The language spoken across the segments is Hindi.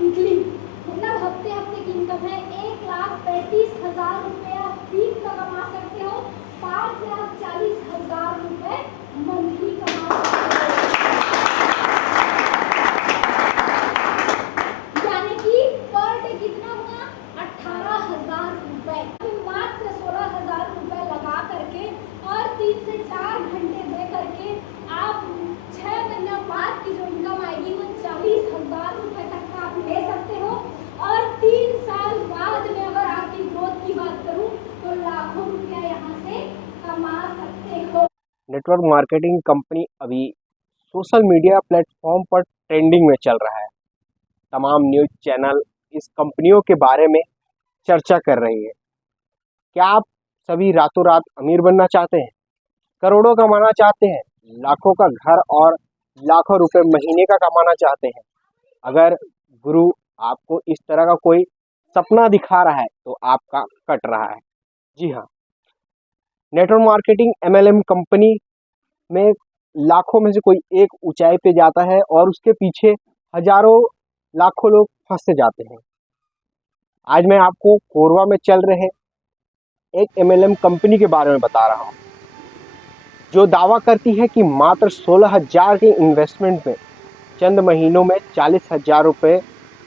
वीकली, मतलब हफ्ते हफ्ते की इनकम है 1,35,000 रुपया वीक का कमा सकते हो, 5,40,000 रुपए मंथली कमा सकते हो। यानी कि पर डे कितना हुआ 18,000 रुपए। मात्र 16,000 रुपए लगा करके और 3 से 4 घंटे दे करके आप 6 महीना बाद की जो इनकम आएगी वो 40,000 रुपए तक का आप ले सकते हो। और 3 साल बाद में अगर आपकी ग्रोथ की बात करूं तो लाखों रुपया यहाँ से कमा सकते हो। नेटवर्क मार्केटिंग कंपनी अभी सोशल मीडिया प्लेटफॉर्म पर ट्रेंडिंग में चल रहा है। तमाम न्यूज़ चैनल इस कंपनियों के बारे में चर्चा कर रही है। क्या आप सभी रातों रात अमीर बनना चाहते हैं, करोड़ों कमाना चाहते हैं, लाखों का घर और लाखों रुपए महीने का कमाना चाहते हैं? अगर गुरु आपको इस तरह का कोई सपना दिखा रहा है तो आपका कट रहा है। जी हाँ, नेटवर्क मार्केटिंग MLM कंपनी में लाखों में से कोई एक ऊंचाई पे जाता है और उसके पीछे हजारों लाखों लोग फंस जाते हैं। आज मैं आपको कोरबा में चल रहे एक MLM कंपनी के बारे में बता रहा हूँ, जो दावा करती है कि मात्र 16,000 के इन्वेस्टमेंट में चंद महीनों में 40,000 रुपये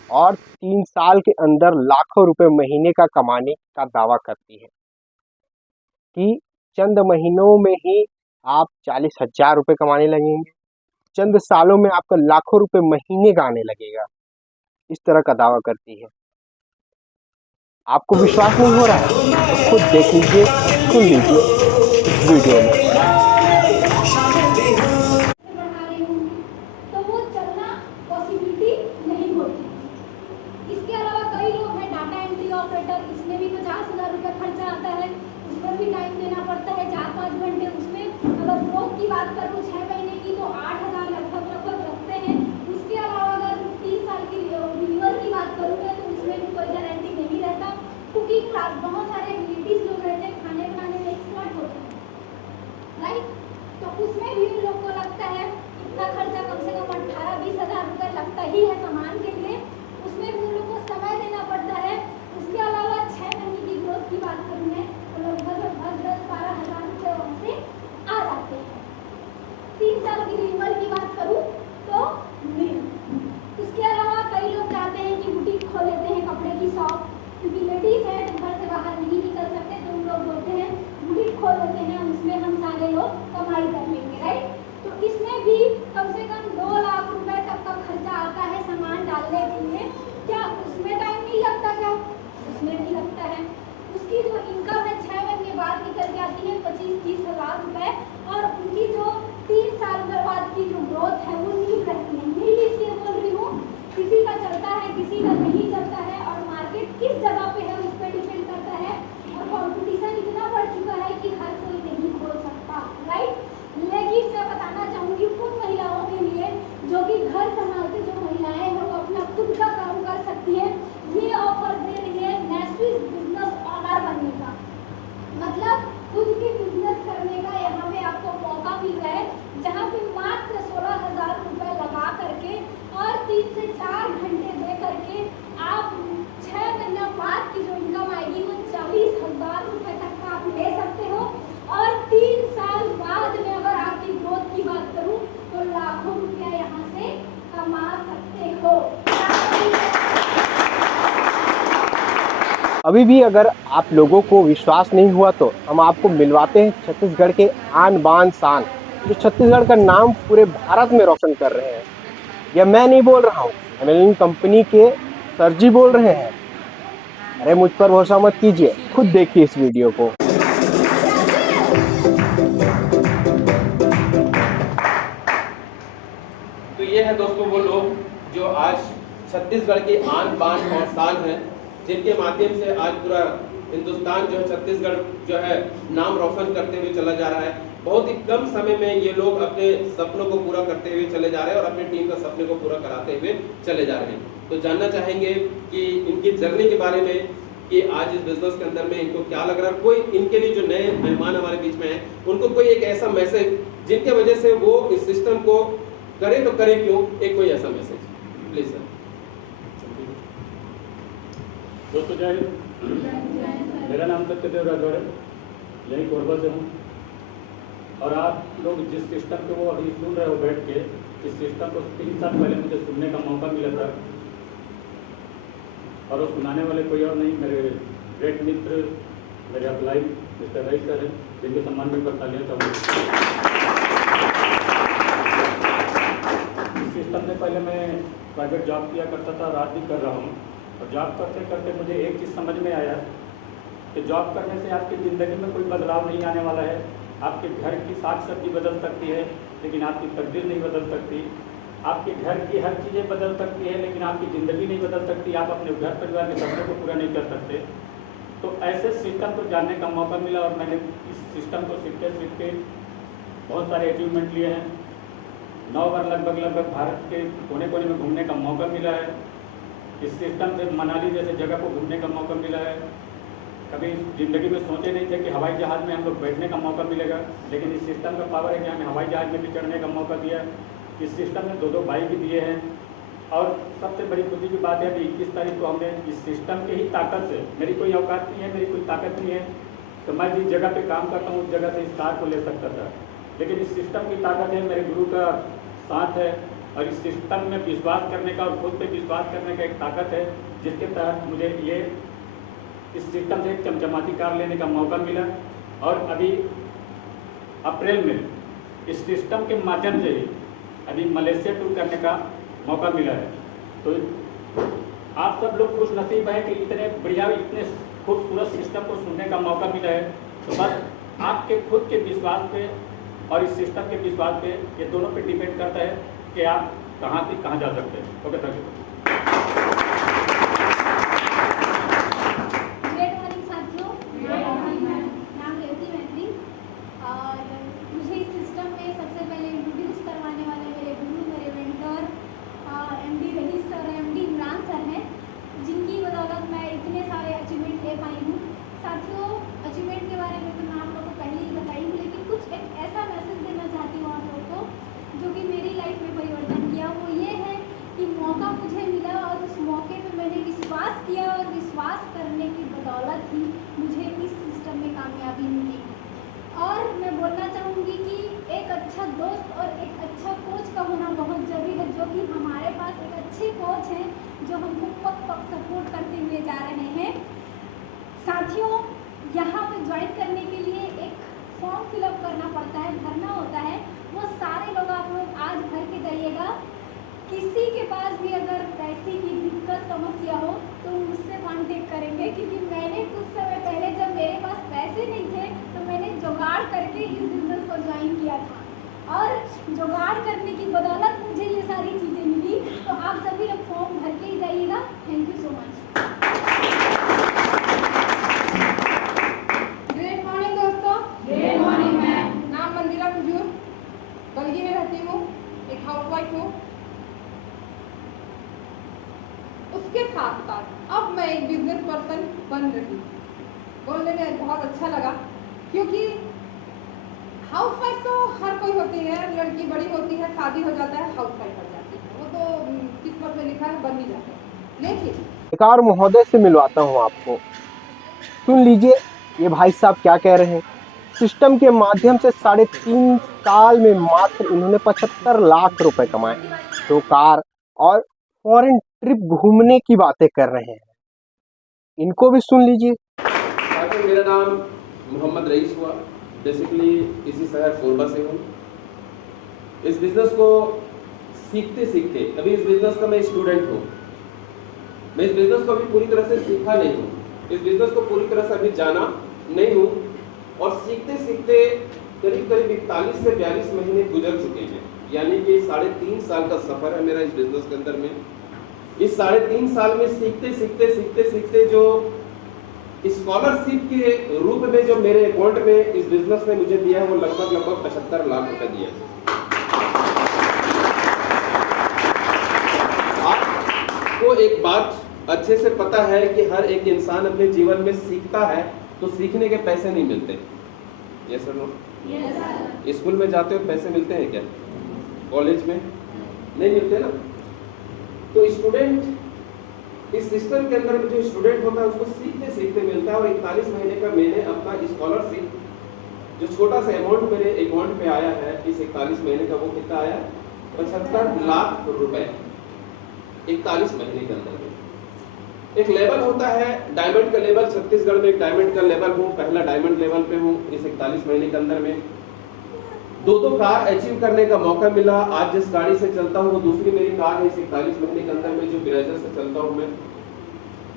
और 3 साल के अंदर लाखों रुपए महीने का कमाने का दावा करती है कि चंद महीनों में ही आप 40,000 रुपये कमाने लगेंगे, चंद सालों में आपका लाखों रुपए महीने का आने लगेगा। इस तरह का दावा करती है। आपको विश्वास नहीं हो रहा है तो खुद देख लीजिए, सुन लीजिए इस वीडियो में। तो वो चलना पॉसिबिलिटी नहीं होती। इसके अलावा कई लोग हैं डाटा एंट्री ऑपरेटर, इसमें भी 50,000 रुपये खर्चा आता है, उसमें भी टाइम देना पड़ता है 4-5 घंटे। उसमें अगर ग्रोथ की बात करूँ 6 महीने की तो 8,000 लगभग रखते हैं। उसके अलावा अगर 3 साल की रिन्यूअल की बात करूँगा तो उसमें भी कोई गारंटी नहीं रहता। कुकिंग क्लास, बहुत सारे रिलेटिव्स लोग रहते हैं, खाने बनाने में एक्सपर्ट होते हैं, राइट? तो उसमें भी लोग को लगता है इतना खर्चा कम से कम 18-20,000 रुपये लगता ही है सामान के लिए। उसमें भी उन लोग को समय देना पड़ता है। उसके अलावा 6 महीने की ग्रोथ की बात करूँ मैं तो लगभग 10-12,000 रुपये वहाँ से आ जाते हैं। 3 साल की रिन्यूअल की बात करूँ तो नहीं। उसके अलावा कई लोग चाहते हैं कि बुटीक खोल लेते हैं, कपड़े की शॉप, क्योंकि लेडीज है तो घर से बाहर नहीं निकल सकते, तो उन लोग बोलते हैं बुटीक खोल लेते हैं, उसमें हम सारे लोग कमाई कर लेंगे, राइट? तो इसमें भी कम से कम 2 लाख रुपए तक का खर्चा आता है सामान डालने के लिए। क्या उसमें टाइम नहीं लगता? क्या उसमें भी लगता है। उसकी जो इनकम है 6 महीने बाद निकल के आती है 25-30,000 रुपए, और उनकी जो 3 साल बाद की जो ग्रोथ है वो न्यू रहती है। यही इसलिए बोल रही हूँ, किसी का चलता है किसी का नहीं चलता है, और मार्केट किस जगह पे है उस पर डिपेंड करता है। और कॉम्पिटिशन इतना बढ़ चुका है कि हर कोई नहीं खोल सकता, राइट? लेकिन मैं बताना चाहूँगी उन महिलाओं के लिए जो कि घर संभालते जो महिलाएं हैं वो अपना खुद का काम कर सकती है, ये ऑफर दे रही है नेस्विस बिजनेस ऑनर बनने का, मतलब खुद की बिजनेस करने का यहाँ पे आपको मौका मिल रहा है, जहाँ पे मात्र 16,000 रुपये लगा करके और 3 से 4 घंटे दे करके आप 6 महीना बाद की जो इनकम आएगी वो 40,000 रुपये तक का आप ले सकते हो। और 3 साल बाद में अगर आपकी ग्रोथ की बात करूं तो लाखों रुपया यहाँ से कमा सकते हो। अभी भी अगर आप लोगों को विश्वास नहीं हुआ तो हम आपको मिलवाते हैं छत्तीसगढ़ के आन बान शान, जो छत्तीसगढ़ का नाम पूरे भारत में रोशन कर रहे हैं। यह मैं नहीं बोल रहा हूँ, MLM कंपनी के सर जी बोल रहे हैं। अरे मुझ पर भरोसा मत कीजिए, खुद देखिए इस वीडियो को। तो ये है दोस्तों वो लोग जो आज छत्तीसगढ़ की आन बान और शान है, जिनके माध्यम से आज पूरा हिंदुस्तान जो है छत्तीसगढ़ जो है नाम रोशन करते हुए चला जा रहा है। बहुत ही कम समय में ये लोग अपने सपनों को पूरा करते हुए चले जा रहे हैं और अपनी टीम का सपने को पूरा कराते हुए चले जा रहे हैं। तो जानना चाहेंगे कि इनकी जर्नी के बारे में, कि आज इस बिजनेस के अंदर में इनको क्या लग रहा है। कोई इनके लिए जो नए मेहमान हमारे बीच में हैं, उनको कोई एक ऐसा मैसेज जिनके वजह से वो इस सिस्टम को करें तो करें क्यों, एक कोई ऐसा मैसेज प्लीज सर। दोस्तों जय हिंद। मेरा नाम सत्यदेव राजवाड़े, यही कोरबा से हूँ। और आप लोग जिस सिस्टम को वो अभी सुन रहे हो बैठ के, इस सिस्टम को 3 साल पहले मुझे सुनने का मौका मिला था। और वो सुनाने वाले कोई और नहीं, मेरे ग्रेट मित्र, मेरे अपलाइन मिस्टर रईस सर हैं, जिनके सम्मान में बरतालियाँ चाहूँगा। इस सिस्टम में पहले मैं प्राइवेट जॉब किया करता था और आज भी कर रहा हूँ। और जॉब करते करते मुझे एक चीज़ समझ में आया कि जॉब करने से आपकी ज़िंदगी में कोई बदलाव नहीं आने वाला है। आपके घर की साग सब्जी बदल सकती है, लेकिन आपकी तकदीर नहीं बदल सकती। आपके घर की हर चीज़ें बदल सकती है, लेकिन आपकी ज़िंदगी नहीं बदल सकती। आप अपने घर परिवार के सपनों को पूरा नहीं कर सकते। तो ऐसे सिस्टम को जानने का मौका मिला और मैंने इस सिस्टम को सीखते सीखते बहुत सारे अचीवमेंट लिए हैं। 9 बार लगभग भारत के कोने कोने में घूमने का मौका मिला है। इस सिस्टम से मनाली जैसे जगह को घूमने का मौका मिला है। कभी ज़िंदगी में सोचे नहीं थे कि हवाई जहाज़ में हम लोग बैठने का मौका मिलेगा, लेकिन इस सिस्टम का पावर है कि हमें हवाई जहाज़ में भी चढ़ने का मौका दिया। इस सिस्टम ने 2 बाइक भी दिए हैं। और सबसे बड़ी खुशी की बात है कि 21 तारीख को हमने इस सिस्टम के ही ताकत से, मेरी कोई औकात नहीं है, मेरी कोई ताकत नहीं है, तो मैं जिस जगह पे काम करता हूँ उस जगह से इस कार को ले सकता था। लेकिन इस सिस्टम की ताकत है, मेरे गुरु का साथ है और इस सिस्टम में विश्वास करने का और खुद पे विश्वास करने का एक ताकत है, जिसके तहत मुझे ये इस सिस्टम से एक चमचमाती कार लेने का मौका मिला। और अभी अप्रैल में इस सिस्टम के माध्यम से ही अभी मलेशिया टूर करने का मौका मिला है। तो आप सब लोग खुश नसीब हैं कि इतने बढ़िया, इतने खूबसूरत सिस्टम को सुनने का मौका मिला है। तो बस आपके खुद के विश्वास पे और इस सिस्टम के विश्वास पे, ये दोनों पे डिपेंड करता है कि आप कहाँ से कहाँ जा सकते हैं। Okay, thank you. Good morning साथियों, नाम रेवती महंती। और मुझे इस सिस्टम में सबसे पहले इंट्रोड्यूस करवाने वाले मेरे गुरु, मेरे mentor MD rice sir, MD Imran sir हैं, जिनकी बदौलत मैं इतने सारे अचीवमेंट ले पाई हूँ। साथियों, अचीवमेंट के बारे में तो मैं आप लोगों को पहले ही बताई हूँ, लेकिन कुछ एक ऐसा मैसेज देना चाहती हूँ आप लोगों को जो कि मेरी लाइफ में परिवर्तन किया। वो ये है कि मौका मुझे मिला और उस मौके पे मैंने विश्वास किया और विश्वास करने की बदौलत ही मुझे इस सिस्टम में कामयाबी मिली। और मैं बोलना चाहूँगी कि एक अच्छा दोस्त और एक अच्छा कोच का होना बहुत ज़रूरी है, जो कि हमारे पास एक अच्छे कोच हैं जो हमको पक सपोर्ट करते हुए जा रहे हैं। साथियों, यहाँ पे ज्वाइन करने के लिए एक फॉर्म फिलअप करना पड़ता है, भरना होता है। वो सारे लोग आप लोग आज भर के जाइएगा। किसी के पास भी अगर पैसे की दिक्कत समस्या हो तो मुझसे कांटेक्ट करेंगे, क्योंकि मैंने कुछ समय पहले जब मेरे पास पैसे नहीं थे तो मैंने जुगाड़ करके इस बिज़नेस को ज्वाइन किया था और जुगाड़ करने की बदौलत मुझे ये सारी चीज़ें मिली। तो आप सभी लोग फॉर्म भर के ही जाइएगा। Thank you so much. Good morning दोस्तों। Good morning ma'am. नाम मंदिरा कुजूर, बल्गी में रहती हूँ, एक हाउसवाइफ हूँ। उसके साथ साथ अब मैं एक बिजनेस पर्सन बन रही हूँ। बोलने में बहुत अच्छा लगा, क्योंकि हाउसवाइफ तो हर कोई होती है, लड़की बड़ी होती है, शादी हो जाता है, हाउसवाइफ बन जाती है, वो तो किस्मत में लिखा है, बन ही जाता है। लेकिन एक और महोदय से मिलवाता हूँ आपको, सुन लीजिए ये भाई साहब क्या कह रहे हैं। सिस्टम के माध्यम से 3.5 साल में मात्र इन्होंने 75 लाख रुपए कमाए, 2 कार और फॉरेन ट्रिप घूमने की बातें कर रहे हैं। इनको भी सुन लीजिए। मेरा नाम मोहम्मद रईस हुआ, बेसिकली इसी शहर कोरबा से हूँ। इस बिज़नेस को सीखते सीखते, अभी इस बिज़नेस का मैं स्टूडेंट हूँ। मैं इस बिज़नेस को अभी पूरी तरह से सीखा नहीं हूँ, इस बिज़नेस को पूरी तरह से अभी जाना नहीं हूँ। और सीखते सीखते करीब 41 से 42 महीने गुजर चुके हैं, यानी कि 3.5 साल का सफ़र है मेरा इस बिज़नेस के अंदर में। इस 3.5 साल में सीखते सीखते सीखते सीखते जो स्कॉलरशिप के रूप में जो मेरे अकाउंट में इस बिजनेस ने मुझे दिया है, वो लगभग 75 लाख रुपए दिया है। आपको एक बात अच्छे से पता है कि हर एक इंसान अपने जीवन में सीखता है तो सीखने के पैसे नहीं मिलते। ये सर नो, स्कूल में जाते हो पैसे मिलते हैं क्या? कॉलेज में नहीं मिलते ना। तो स्टूडेंट इस सिस्टम के अंदर जो स्टूडेंट होता है उसको सीखते सीखते मिलता है, और 41 महीने का मैंने अपना स्कॉलरशिप जो छोटा सा अमाउंट मेरे अकाउंट पे आया है इस 41 महीने का, वो कितना आया, 75 लाख रुपए 41 महीने के अंदर में। एक लेवल होता है डायमंड का लेवल, छत्तीसगढ़ में एक डायमंड का लेवल हूँ, पहला डायमंड लेवल पे हूँ इस 41 महीने के अंदर में। दो कार अचीव करने का मौका मिला। आज जिस गाड़ी से चलता हूँ वो दूसरी मेरी कार है इस 41 महीने के अंदर में, जो ब्रेजर से चलता हूँ मैं।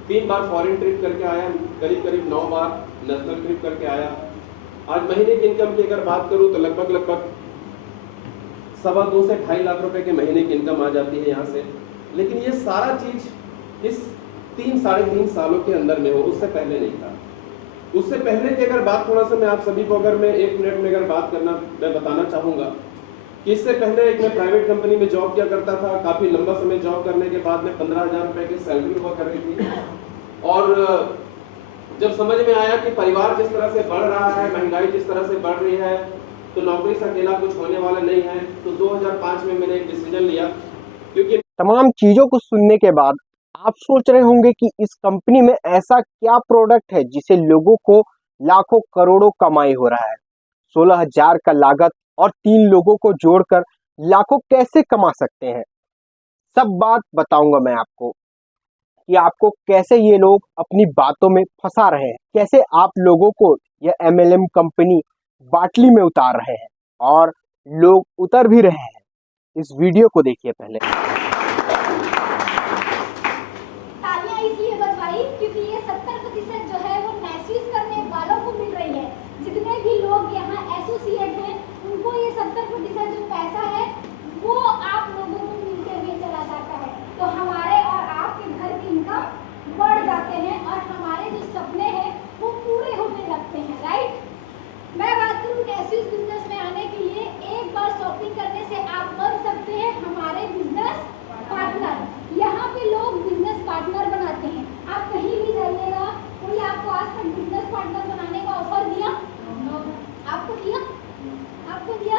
3 बार फॉरेन ट्रिप करके आया, करीब 9 बार नेशनल ट्रिप करके आया। आज महीने की इनकम की अगर बात करूँ तो लगभग 2.25 से 2.5 लाख रुपए के महीने की इनकम आ जाती है यहाँ से। लेकिन ये सारा चीज इस 3-3.5 सालों के अंदर में हो, उससे पहले नहीं था। उससे पहले की अगर बात थोड़ा सा मैं आप सभी को अगर मैं 1 मिनट में अगर बात करना मैं बताना चाहूँगा कि इससे पहले एक मैं प्राइवेट कंपनी में जॉब किया करता था। काफ़ी लंबा समय जॉब करने के बाद में 15,000 रुपये की सैलरी हुआ कर रही थी, और जब समझ में आया कि परिवार जिस तरह से बढ़ रहा है, महंगाई जिस तरह से बढ़ रही है, तो नौकरी से अकेला कुछ होने वाला नहीं है, तो 2005 में मैंने एक डिसीजन लिया। क्योंकि तमाम चीजों को सुनने के बाद आप सोच रहे होंगे कि इस कंपनी में ऐसा क्या प्रोडक्ट है जिसे लोगों को लाखों करोड़ों कमाई हो रहा है। 16,000 का लागत और 3 लोगों को जोड़कर लाखों कैसे कमा सकते हैं, सब बात बताऊंगा मैं आपको कि आपको कैसे ये लोग अपनी बातों में फंसा रहे हैं, कैसे आप लोगों को यह MLM कंपनी बाटली में उतार रहे हैं, और लोग उतर भी रहे हैं। इस वीडियो को देखिए पहले। तालियां इसलिए बजवाई क्योंकि ये 70% जो है वो महसूस करने वालों को मिल रही है। जितने भी लोग यहाँ एसोसिएट हैं उनको ये 70% जो पैसा है वो आप लोगों को मिलते हुए चला जाता है, तो हमारे और आपके घर की इनकम बढ़ जाते हैं और हमारे जो सपने हैं वो पूरे होने लगते हैं, राइट। मैं बात करूँ कैसियस बिजनेस में आने के लिए, एक बार शॉपिंग करने से आप बन सकते हैं हमारे बिजनेस पार्टनर। यहाँ पे लोग बिजनेस पार्टनर बनाते हैं। आप कहीं भी जाइएगा, कोई आपको आज तक बिजनेस पार्टनर बनाने का ऑफर दिया? आपको दिया? आपको दिया?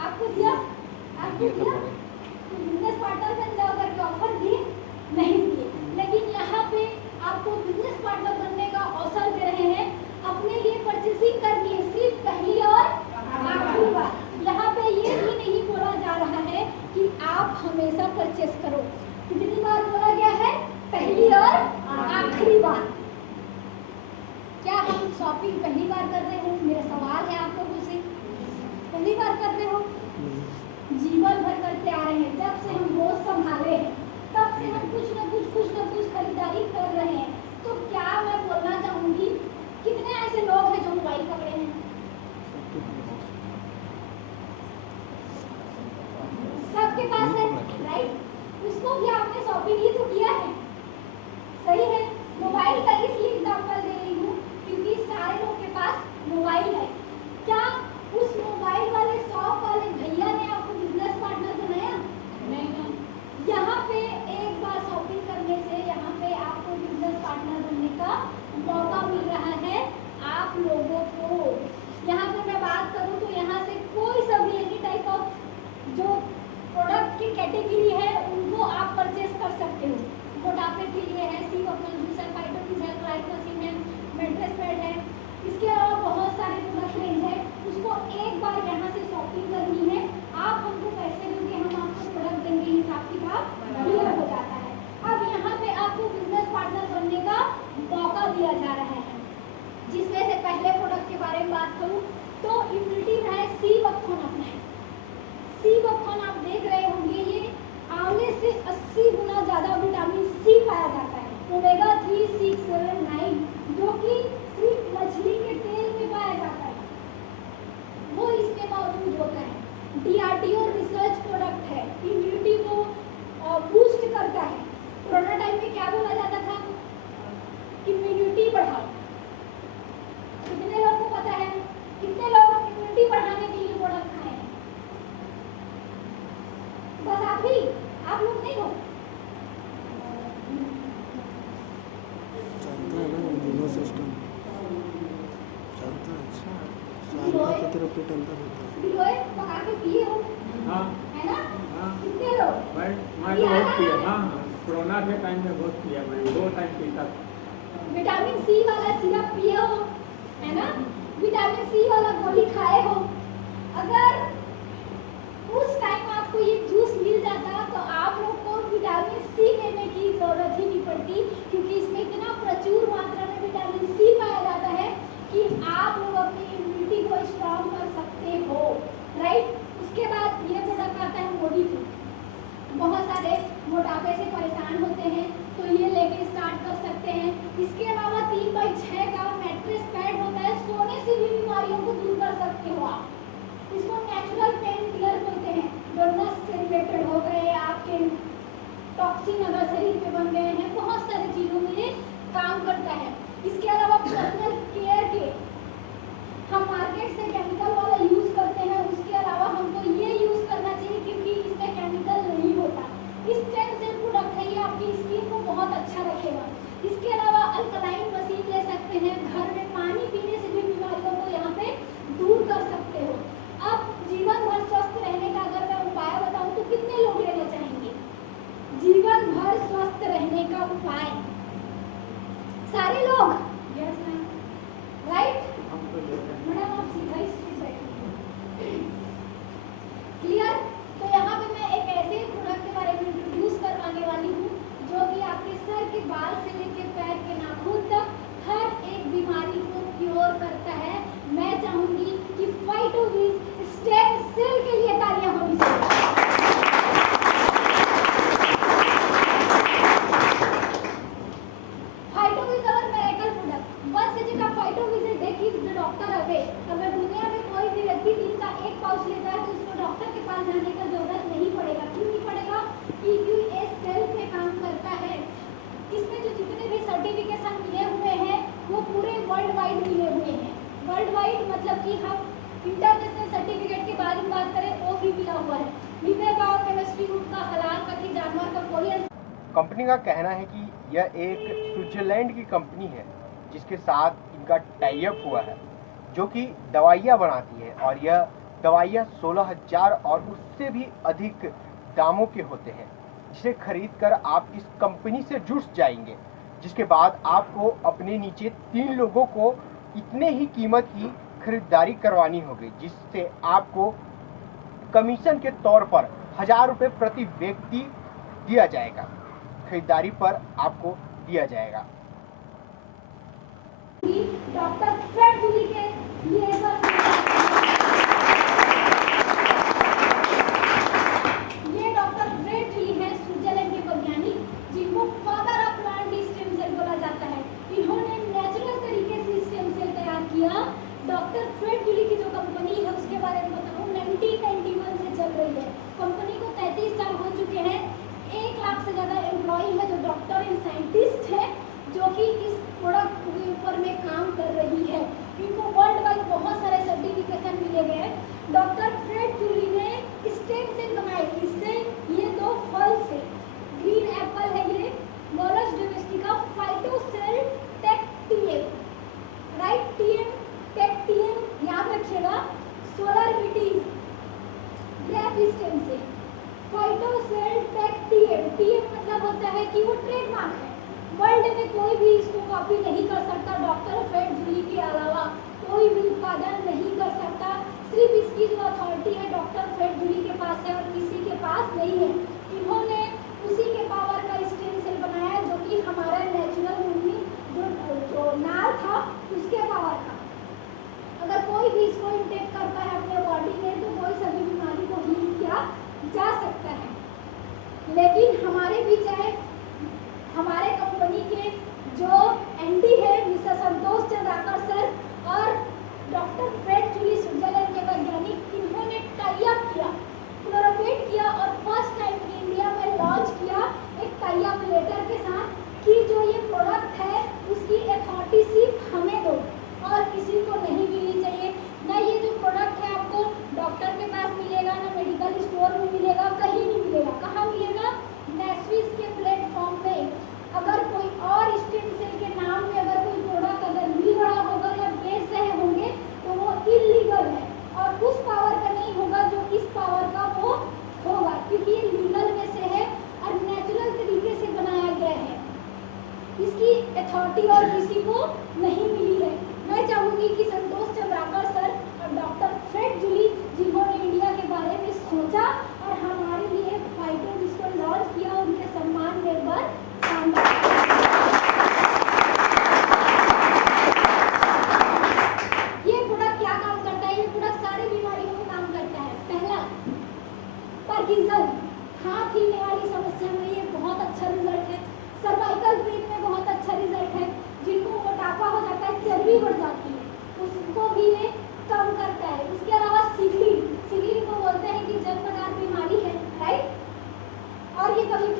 आपको दिया? आपको दिया? बिजनेस पार्टनर बन जाओ करके ऑफर दिए? नहीं दिए। लेकिन यहाँ पे आपको बिजनेस पार्टनर बनने का अवसर दे रहे हैं। अपने लिए परचेसिंग करनी है सिर्फ पहली और आखिरी बार। यहाँ पे ये भी नहीं बोला जा रहा है कि आप हमेशा परचेस करो। कितनी बार बोला गया है? पहली और आखिरी बार। क्या हम शॉपिंग पहली बार कर रहे हैं? मेरा सवाल है आप लोगों से, पहली बार कर रहे हो? जीवन भर करते आ रहे हैं। जब से हम होश संभाले हैं तब से हम कुछ न कुछ खरीदारी कर रहे हैं। तो क्या मैं बोलना चाहूंगी, कितने ऐसे लोग हैं जो मोबाइल पकड़े हैं? सबके पास है, राइट। उसको भी आपने शॉपिंग ही तो किया है, सही है। मोबाइल का इसलिए एग्जांपल दे रही हूँ क्योंकि सारे लोग के पास मोबाइल है। क्या उस मोबाइल वाले शॉप वाले भैया ने आपको बिजनेस पार्टनर बनाया? नहीं। यहाँ पे एक बार शॉपिंग करने से यहाँ पे आपको बिजनेस पार्टनर बनने का मौका मिल रहा है आप लोगों को। यहाँ पे मैं बात करूँ तो यहाँ से कोई सा भी एनी टाइप ऑफ जो प्रोडक्ट की कैटेगरी है उनको आप परचेस कर सकते हो। मोटापे के लिए है सी वॉकमैन जूस है, फाइटोकिन्स है, ड्राई मशीन है, मेट्रेस पैड है, इसके अलावा बहुत सारे प्रोडक्ट रेंज है। उसको एक बार यहाँ से शॉपिंग करनी है, आप हमको पैसे दोगे, हम आपको प्रोडक्ट देंगे, हिसाब किताब क्लियर हो जाता है। अब यहाँ पे आपको बिजनेस पार्टनर बनने का मौका दिया जा रहा है, जिसमें से पहले प्रोडक्ट के बारे में बात करूँ तो इम्यूनिटी है सी वॉकमैन अपना है। सी वॉकमैन आप देख रहे होंगे, ये आंवले से 80 गुना ज़्यादा विटामिन सी पाया जाता है, ओमेगा 3, 6, 7, 9, जो कि सिर्फ मछली के तेल में पाया जाता है, वो इसमें मौजूद होता है। DRDO रिसर्च प्रोडक्ट है, इम्यूनिटी को बूस्ट करता है। कोरोना टाइम में क्या बोला जाता था? इम्यूनिटी बढ़ाओ। कितने लोगों को पता है? कितने लोग इम्यूनिटी बढ़ाने के लिए प्रोडक्ट खाए हैं? बस आप ही, आप लोग नहीं हो। चलता है ना इम्यूनो सिस्टम, चलता है। अच्छा, साल का कितना पेट अंदर होता है। बिलोए पका के पिए हो? हाँ है ना? हाँ। कितने लोग? मैं तो बहुत पिया। हाँ कोरोना के टाइम में बहुत किया, मैं 2 टाइम पीता था। विटामिन सी वाला सिरप पिए हो, है ना, विटामिन सी वाला गोली खाए हो। अगर उस टाइम आपको ये जूस मिल जाता तो आप लोग को विटामिन सी लेने की जरूरत ही नहीं पड़ती, क्योंकि इसमें इतना प्रचुर मात्रा में विटामिन सी पाया जाता है कि आप लोग अपनी इम्यूनिटी को स्ट्रॉन्ग कर सकते हो, राइट। उसके बाद ये प्रोडक्ट आता है मोडिफिट। बहुत सारे मोटापे से परेशान होते हैं तो ये लेके स्टार्ट कर सकते हैं। इसके अलावा 3x6 का मैट्रेस पैड होता है, सोने से भी बीमारियों को दूर कर सकते हो आप। इसको नेचुरल पेन किलर बोलते हैं, जो नस से रिलेटेड हो गए, आपके टॉक्सिन अगर शरीर पे बन गए हैं, बहुत सारी चीज़ों में ये काम करता है। इसके अलावा पर्सनल केयर के हम मार्केट से केमिकल वाला यूज़ करते हैं, उसके अलावा हमको ये यूज़ करना चाहिए क्योंकि इसमें केमिकल नहीं होता। इस स्टेम सेल प्रोडक्ट है, ये आपकी स्किन को बहुत अच्छा रखेगा। इसके अलावा अल्कलाइन मशीन ले सकते हैं, घर में पानी पीने से भी बीमारियों को यहाँ पे दूर कर सकते हो। अब जीवन भर स्वस्थ रहने का अगर मैं उपाय बताऊँ तो कितने लोग लेना चाहेंगे? जीवन भर स्वस्थ रहने का उपाय सारे लोग, यस मैम, राइट मैडम, आप सीधा स्ट्रेट बैठिए, क्लियर। तो यहाँ पे मैं एक ऐसे प्रोडक्ट के बारे में इंट्रोड्यूस करवाने वाली हूँ जो कि आपके सर के बाल से लेकर पैर के नाखून तक हर एक बीमारी को क्योर करता है। मैं चाहूंगी कि फाइटोविज स्टेम सेल के लिए तालियां होनी चाहिए। फाइटोविज और मेरेकल प्रोडक्ट, वन से जितना फाइटोविज है, देखिए जो डॉक्टर अवे, अगर दुनिया में कोई भी व्यक्ति दिन का एक पाउच लेता है तो उसको डॉक्टर के पास जाने का जरूरत नहीं पड़ेगा। क्यों नहीं पड़ेगा? क्योंकि ये सेल पे काम करता है। इसमें जो जितने भी सर्टिफिकेशन मिले हुए हैं वो पूरे वर्ल्ड वाइड मिले हुए हैं। वर्ल्ड वाइड मतलब कि हम इंटरनेशनल सर्टिफिकेट के बारे में बात करें वो भी मिला हुआ है। लीवर का, केमिस्ट्री का, हलाल का, कि जानवर का कोई। कंपनी का कहना है कि यह एक स्विट्जरलैंड की कंपनी है जिसके साथ इनका टाई अप हुआ है, जो कि दवाइयाँ बनाती है, और यह दवाइयाँ 16,000 और उससे भी अधिक दामों के होते हैं, जिसे खरीद कर आप इस कंपनी से जुड़ जाएंगे, जिसके बाद आपको अपने नीचे 3 लोगों को इतने ही कीमत की खरीदारी करवानी होगी, जिससे आपको कमीशन के तौर पर 1,000 रुपये प्रति व्यक्ति दिया जाएगा, खरीदारी पर आपको दिया जाएगा। डॉक्टर फ्रेड जूली के लिए ये डॉक्टर फ्रेड जूली है, स्विट्जरलैंड के वैज्ञानिक, जिनको father of plant stem cell बोला जाता है। इन्होंने नेचुरल तरीके से स्टेम सेल तैयार किया। डॉक्टर फ्रेड जूली की जो कंपनी है उसके बारे में बताऊँ, 1991 से चल रही है। कंपनी को 33 साल हो चुके हैं। 1 लाख से ज़्यादा एम्प्लॉई है जो डॉक्टर एंड साइंटिस्ट है, जो कि इस प्रोडक्ट के ऊपर में काम कर रही है। इनको वर्ल्ड वाइड बहुत सारे सर्टिफिकेशन मिले गए हैं। डॉक्टर फ्रेड जूली ने स्टेम सेल बनाए, किससे? ये 2 फल से, ग्रीन एप्पल है ये, मोलस डोमेस्टिका, फाइटोसेल tech TM, right, TM tech TM याद रखिएगा, सोलर मिटीज ग्रेप स्टेम से, फाइटोसेल टेक टीएम, टीएम मतलब होता है कि वो ट्रेडमार्क है, वर्ल्ड में कोई भी इसको कॉपी नहीं कर सकता। डॉक्टर फ्रेड जूली के अलावा कोई भी उत्पादन नहीं कर सकता। सिर्फ इसकी जो अथॉरिटी है डॉक्टर फ्रेड जूली के पास है और किसी के पास नहीं है। इन्होंने उसी के पावर का स्टेम सेल बनाया जो कि हमारा नेचुरल मुर्गी जो नाल था उसके पावर का। अगर कोई भी इसको इंटेक करता है अपने बॉडी में तो कोई सभी बीमारी को हील किया जा सकता है। लेकिन हमारे बीच है हमारे कंपनी के जो एमडी है मिस्टर संतोष चंद्राकर सर और डॉक्टर फ्रेड जूली स्विट्जरलैंड के वैज्ञानिक, इन्होंने टाई अप किया, कोलैबोरेट किया और फर्स्ट टाइम इंडिया में लॉन्च किया एक टाई अप लेटर के साथ कि जो ये प्रोडक्ट है उसकी अथॉरिटी सिर्फ हमें दो और किसी को नहीं मिलनी चाहिए। ना ये जो प्रोडक्ट है आपको डॉक्टर के पास मिलेगा, ना मेडिकल स्टोर में मिलेगा, कहीं नहीं मिलेगा। कहाँ मिलेगा? नेस्विस के प्लेटफॉर्म पे। अगर कोई और स्टेम सेल के नाम में अगर कोई प्रोडक्ट अगर मिल रहा होगा या बेच रहे होंगे तो वो इलीगल है और उस पावर का नहीं होगा जो इस पावर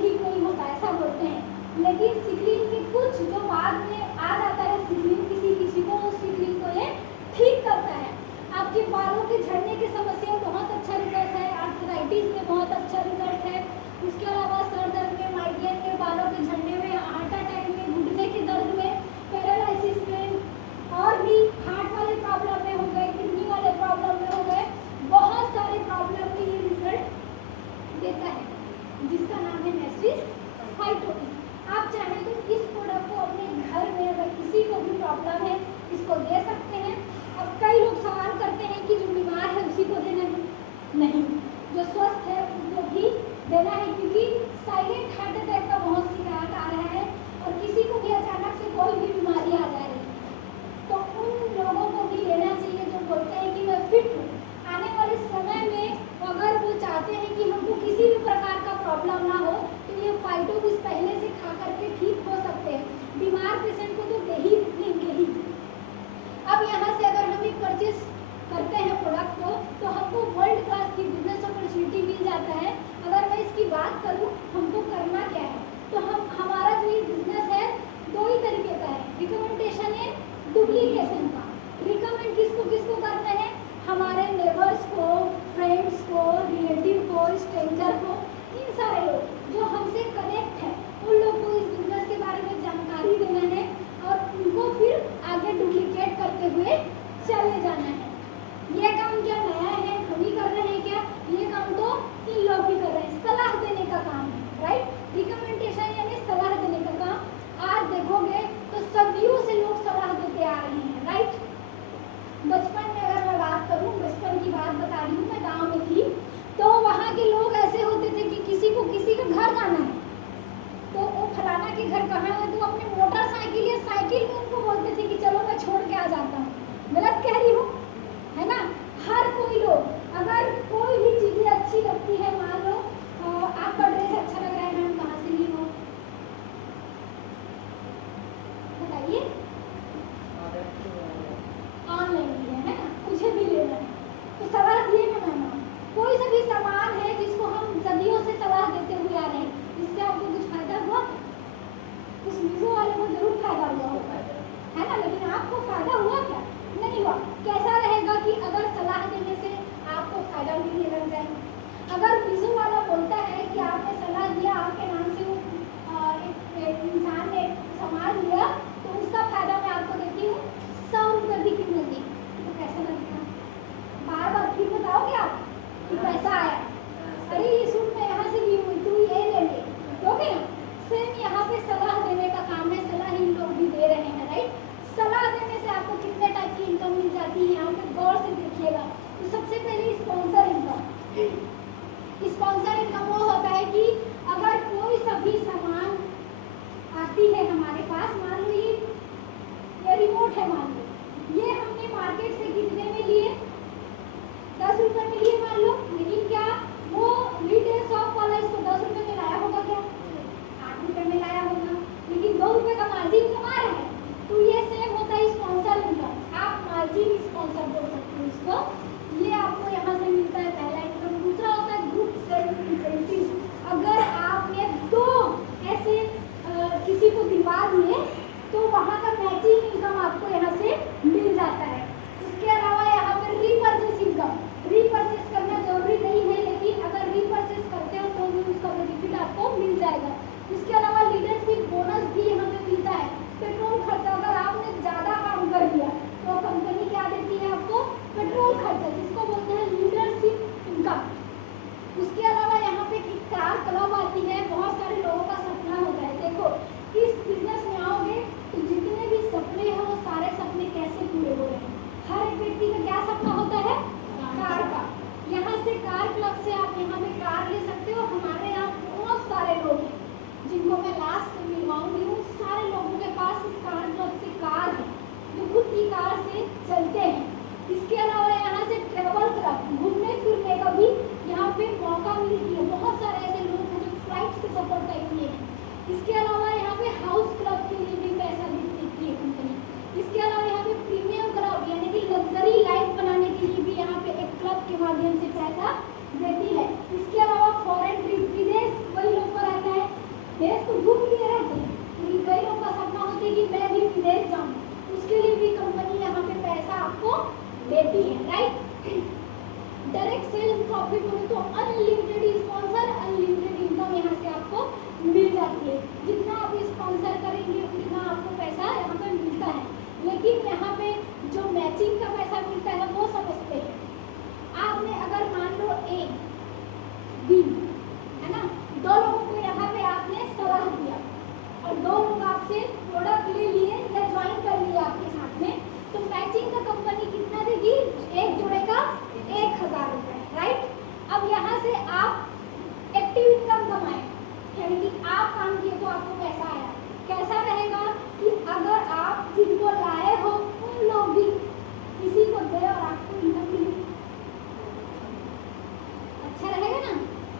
ठीक नहीं होता ऐसा बोलते हैं, लेकिन सिकलिन के कुछ जो बाद में आ जाता है सिकलिन किसी किसी को, उस सिकलिन को ये ठीक करता है। आपके बालों के झड़ने की समस्या में बहुत अच्छा रिजल्ट है, आर्थराइटिस में बहुत अच्छा रिजल्ट है। उसके अलावा सर दर्द में, माइग्रेन में, बालों के झड़ने में, हार्ट अटैक में, घुटने के दर्द में, पैरालिसिस में और भी हार्ट वाले प्रॉब्लम में हो गए, किडनी वाले प्रॉब्लम में हो गए, बहुत सारे प्रॉब्लम में ये रिजल्ट देता है, जिसका नाम है मैस्ट्रिस फाइटोकिस। आप चाहें तो इस प्रोडक्ट को अपने घर में अगर किसी को भी प्रॉब्लम है इसको दे सकते हैं। अब कई लोग सवाल करते हैं कि जो बीमार है उसी को देना है, नहीं, जो स्वस्थ है उनको भी देना है, क्योंकि साइलेंट हार्ट अटैक का बहुत शिकायत आ रहा है और किसी को भी अचानक से कोई भी बीमारी आ जा रही है तो उन लोगों को भी लेना चाहिए जो बोलते हैं कि मैं फिट हूँ। आने वाले समय में अगर वो चाहते हैं कि हमको किसी भी प्रकार का प्रॉब्लम ना हो तो ये फाइटोकिस पहले से खा करके ठीक हो सकते हैं। बीमार पेशेंट को तो दे ही देंगे ही। अब यहाँ से अगर हम एक परचेस करते हैं प्रोडक्ट को तो हमको वर्ल्ड क्लास की बिजनेस अपॉर्चुनिटी मिल जाता है। अगर मैं इसकी बात करूँ हमको करना क्या है, तो हमारा जो ये बिजनेस है दो ही तरीके का है, रिकमेंडेशन है, डुप्लीकेशन का। रिकमेंड किसको किसको करते हैं, हमारे नेबर्स को, फ्रेंड्स को, रिलेटिव को, स्ट्रेंजर को, इन सारे लोग जो हमसे कनेक्ट है उन लोग को इस बिजनेस के बारे में जानकारी देना है और उनको फिर आगे डुप्लीकेट करते हुए चले जाना है। ये काम क्या नया है, हम ही कर रहे हैं क्या, ये काम तो इन लोग भी कर रहे हैं, सलाह देने का काम है, राइट। रिकमेंडेशन यानी सलाह देने का काम। आज देखोगे तो सदियों से लोग सलाह देते आ रहे हैं, राइट। बचपन में अगर मैं बात करूँ, बचपन की बात बता रही हूँ, मैं गाँव में थी तो वहाँ के लोग ऐसे होते थे कि किसी को किसी का घर जाना है तो वो फलाना के घर कहाँ है तो अपने मोटरसाइकिल या साइकिल में उनको बोलते थे कि चलो मैं छोड़ के आ जाता हूँ। गलत कह रही हूँ, है ना। हर कोई लोग अगर कोई भी चीज़ें अच्छी लगती है, मान लो आपका ड्रेस अच्छा लग रहा है, मैम कहाँ से ली हो बताइए, ऑनलाइन लिया है ना, मुझे भी लेना है तो सलाह दिए ना मैम। कोई सा भी सामान है जिसको हम सदियों से सलाह देते हुए आ रहे हैं, इससे आपको कुछ फायदा हुआ, उस मीशो वाले को जरूर फायदा हुआ होगा, है ना, लेकिन आपको फायदा हुआ क्या, नहीं हुआ। कैसा रहेगा कि अगर सलाह देने से आपको फायदा मिले रखिए, जितना आप स्पॉन्सर करेंगे उतना आपको पैसा यहाँ पे मिलता है, लेकिन यहाँ पे जो मैचिंग का पैसा मिलता है वो समझते हैं। आपने अगर मान लो ए बी है ना, दो लोगों को यहाँ पे आपने सलाह दिया और दो लोग आपसे प्रोडक्ट ले लिए या ज्वाइन कर लिए आपके साथ में, तो मैचिंग का कंपनी कितना देगी? एक जोड़े का 1000 रुपये, राइट। अब यहाँ से आप एक्टिव इनकम कमाएं, यानी कि आप काम किए तो आपको पैसा आया। कैसा रहेगा कि अगर आप जिनको लाए हो उन लोग भी किसी को दे और आपको इनकम मिले, अच्छा रहेगा ना।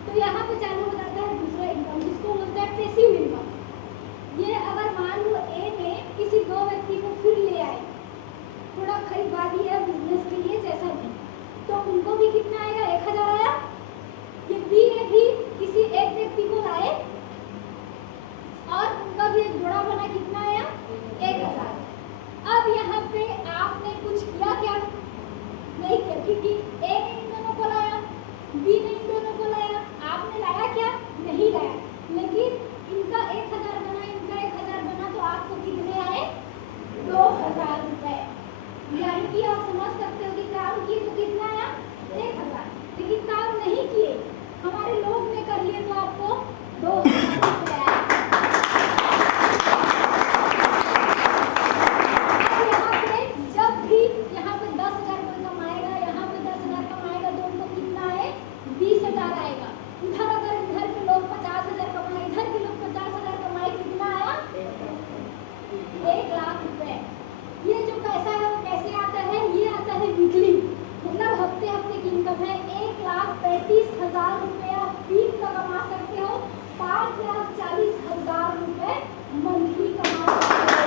तो यहाँ पे चालू हो जाता है दूसरा इनकम, जिसको बोलते हैं पैसिव इनकम। ये अगर मान लो ए ने किसी दो व्यक्ति को फिर ले आए, थोड़ा खरीदवा दिया बिजनेस के लिए जैसा भी, तो उनको भी कितना आएगा? 1000 आया। ये बी ने भी किसी एक व्यक्ति को लाए और उनका भी एक जोड़ा बना, कितना आया? 1000। अब यहाँ पे आपने कुछ किया क्या? नहीं किया, क्योंकि ए ने इन दोनों को लाया, बी ने इन दोनों को लाया। आपने लाया क्या? नहीं लाया, लेकिन इनका 1000 बना, इनका 1000 बना, तो आपको कितने आए? 2000 रुपए। यानी कि आप समझ सकते हो कि काम किए तो कितना आया? 1000, लेकिन काम नहीं किए, हमारे लोग ने कर लिए, तो आपको 2000 रुपए आए। अब यहाँ पे जब भी यहाँ पे 10,000 कोई कमाएगा, यहाँ पे 10,000 कमाएगा, तो उनको कितना आए? 20,000 आएगा। इधर अगर इधर के लोग 50,000 कमाए, इधर के लोग 50,000 कमाए, कितना आया? 1 लाख रुपए। ये जो पैसा है वो कैसे आता है? ये आता है वीकली, मतलब हफ्ते हफ्ते की इनकम है। 1,35,000 रुपये आप वीक का कमा सकते हो, 5,40,000 रुपये मंथली कमा सकते हो।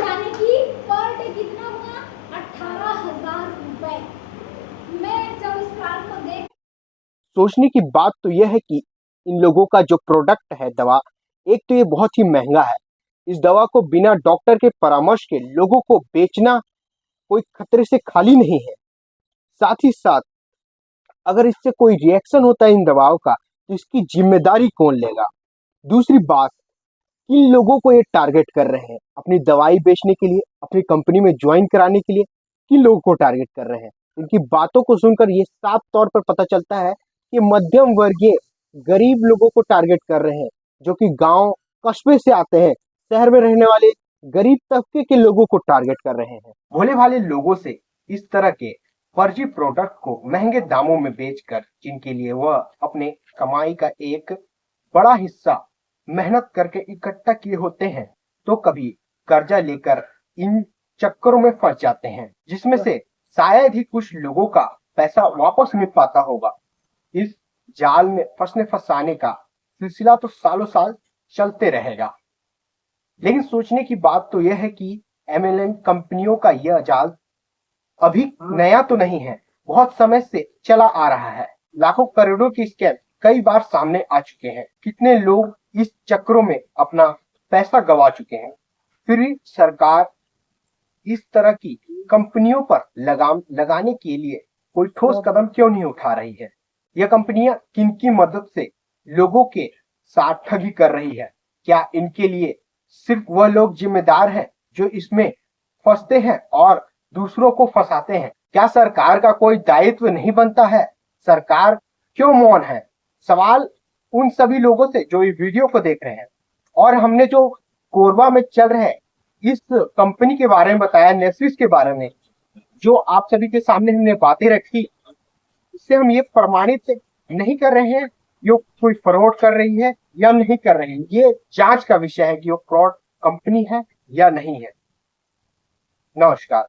यानी कि पर डे कितना हुआ? 18,000 रुपये। मैं जब इस प्लान को देख सोचने की बात तो यह है कि इन लोगों का जो प्रोडक्ट है दवा, एक तो ये बहुत ही महंगा है। इस दवा को बिना डॉक्टर के परामर्श के लोगों को बेचना कोई खतरे से खाली नहीं है। साथ ही साथ अगर इससे कोई रिएक्शन होता है इन दवाओं का, तो इसकी जिम्मेदारी कौन लेगा? दूसरी बात, किन लोगों को ये टारगेट कर रहे हैं अपनी दवाई बेचने के लिए, अपनी कंपनी में ज्वाइन कराने के लिए? किन लोगों को टारगेट कर रहे हैं? इनकी बातों को सुनकर ये साफ तौर पर पता चलता है कि मध्यम वर्गीय गरीब लोगों को टारगेट कर रहे हैं, जो कि गांव कस्बे से आते हैं, शहर में रहने वाले गरीब तबके के लोगों को टारगेट कर रहे हैं। भोले भाले लोगों से इस तरह के फर्जी प्रोडक्ट को महंगे दामों में बेचकर, जिनके लिए वह अपने कमाई का एक बड़ा हिस्सा मेहनत करके इकट्ठा किए होते हैं, तो कभी कर्जा लेकर इन चक्करों में फंस जाते हैं, जिसमें से शायद ही कुछ लोगों का पैसा वापस मिल पाता होगा। इस जाल में फंसने फंसाने का सिलसिला तो सालों साल चलते रहेगा। लेकिन सोचने की बात तो यह है कि एमएलएम कंपनियों का यह जाल अभी नया तो नहीं है, बहुत समय से चला आ रहा है। लाखों करोड़ों की स्कैम कई बार सामने आ चुके हैं। कितने लोग इस चक्रों में अपना पैसा गंवा चुके हैं। फिर भी सरकार इस तरह की कंपनियों पर लगाम लगाने के लिए कोई ठोस कदम क्यों नहीं उठा रही है? यह कंपनियां किनकी मदद से लोगों के साथ ठगी कर रही है? क्या इनके लिए सिर्फ वह लोग जिम्मेदार हैं जो इसमें फंसते हैं और दूसरों को फंसाते हैं? क्या सरकार का कोई दायित्व नहीं बनता है? सरकार क्यों मौन है? सवाल उन सभी लोगों से जो ये वीडियो को देख रहे हैं। और हमने जो कोरबा में चल रहे इस कंपनी के बारे में बताया, नेस्विस के बारे में, जो आप सभी के सामने हमने बातें रखी, इससे हम ये प्रमाणित नहीं कर रहे हैं ये कोई फ्रॉड कर रही है या नहीं कर रही है। ये जांच का विषय है कि वो फ्रॉड कंपनी है या नहीं है। नमस्कार।